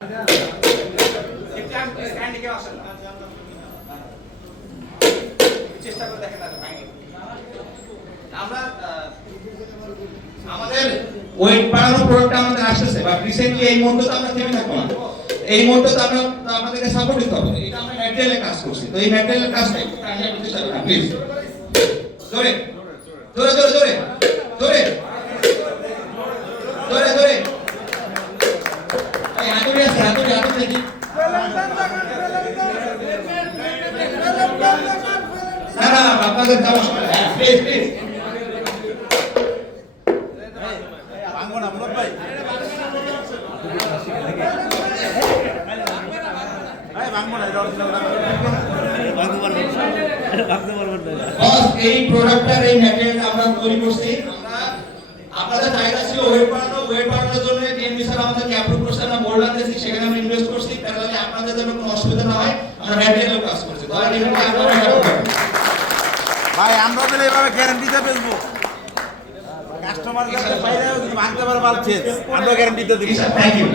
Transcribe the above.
আমাদের ওয়েট বাড়ানোর প্রোডাক্ট আমাদের আসছে বাট রিসেন্টলি এই মুহূর্তে তো আমরা থেমে থাকবো না। এই মুহূর্তে তো আমরা আপনাদেরকে সাপোর্ট দিতে হবে। এটা আমরা ম্যাটেরিয়ালে কাজ করছি, তো এই ম্যাটেরিয়ালের কাজটা একটু কাইন্ডলি করতে চাই না প্লিজ। জোরে জোরে জোরে জোরে জোরে জোরে জোরে এই হাতুড়ি আছে, হাতুড়ি হাতুড়ি দেখি। না না আপনাদের যাওয়া সময় প্লিজ প্লিজ এই প্রোডাক্টটার এই ম্যাটেরিয়ালটা আমরা তৈরি করছি। আপনাদের চাহিদা ছিল ওয়েট বাড়ানোর জন্য টিএমবি স্যার আমাদেরকে অ্যাপ্রুভ করছে, আমরা বোর্ড আনতেছি, সেখানে আমরা ইনভেস্ট করছি। প্যারালালি আপনাদের জন্য কোনো অসুবিধা না হয় আমরা ম্যাটেরিয়ালও কাজ করছি। তাহলে ডিমান্ডে আপনারা হেল্প করবেন ভাই। আমরা তো এইভাবে গ্যারান্টিতে বেচবো, কাস্টমার কাছে পাইলে ভাঙতে পারে, আমরা গ্যারান্টিতে দিই। Thank you.